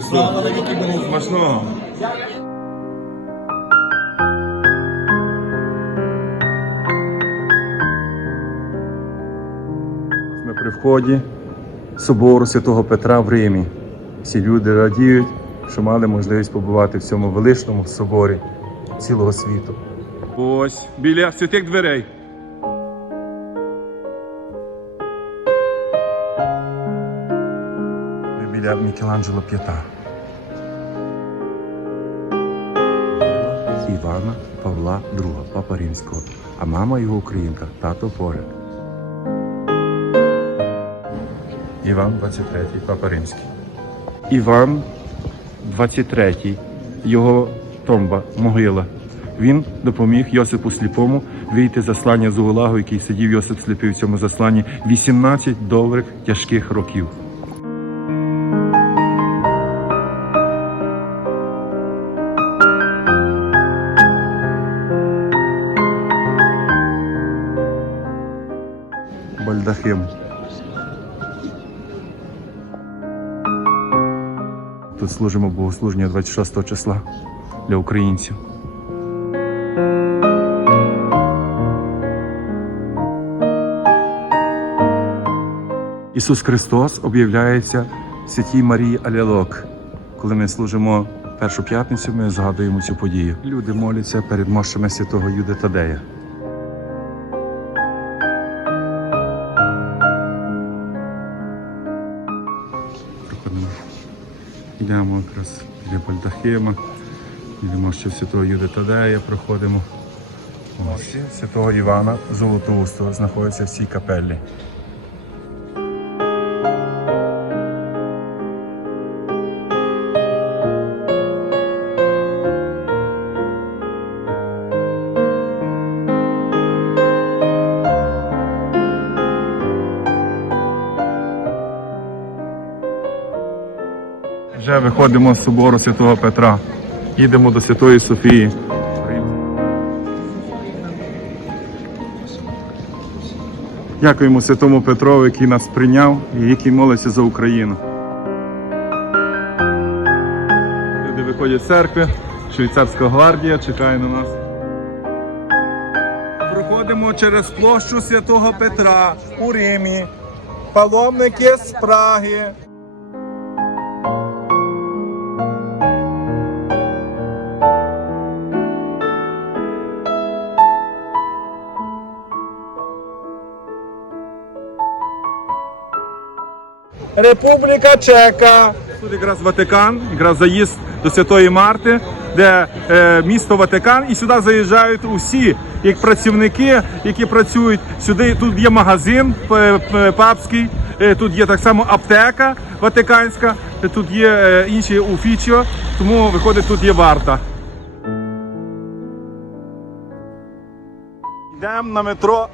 Богу. Смачного. Ми при вході собору Святого Петра в Римі. Всі люди радіють, що мали можливість побувати в цьому величному соборі цілого світу. Ось біля святих дверей. Біля Мікеланджело П'ята. Івана Павла II, папа римського, а мама його українка, тато поряд. Іван 23, папа римський. Іван 23, його томба, могила. Він допоміг Йосипу Сліпому вийти з заслання з Уголагу, який сидів Йосип Сліпий в цьому засланні 18 добрих тяжких років. Бальдахим. Тут служимо богослуження 26 числа для українців. Ісус Христос об'являється святій Марії Алялок. Коли ми служимо першу п'ятницю, ми згадуємо цю подію. Люди моляться перед мощами святого Юди Тадея. Йдемо якраз біля Бальдахима, йдемо ще Святого Юди Тадея, проходимо. Ось Святого Івана Золотоустого знаходиться в цій капеллі. Вже виходимо з собору Святого Петра. Їдемо до Святої Софії. Дякуємо Святому Петрову, який нас прийняв і який молиться за Україну. Люди виходять з церкви, швейцарська гвардія чекає на нас. Проходимо через площу Святого Петра у Римі. Паломники з Праги. Республіка Чека. Тут якраз Ватикан, якраз заїзд до Святої Марти, де е, місто Ватикан, і сюди заїжджають усі як працівники, які працюють сюди. Тут є магазин п- п- папський, е, тут є так само аптека ватиканська, е, тут є е, інші уфічіо, тому виходить, тут є варта. Йдемо на метро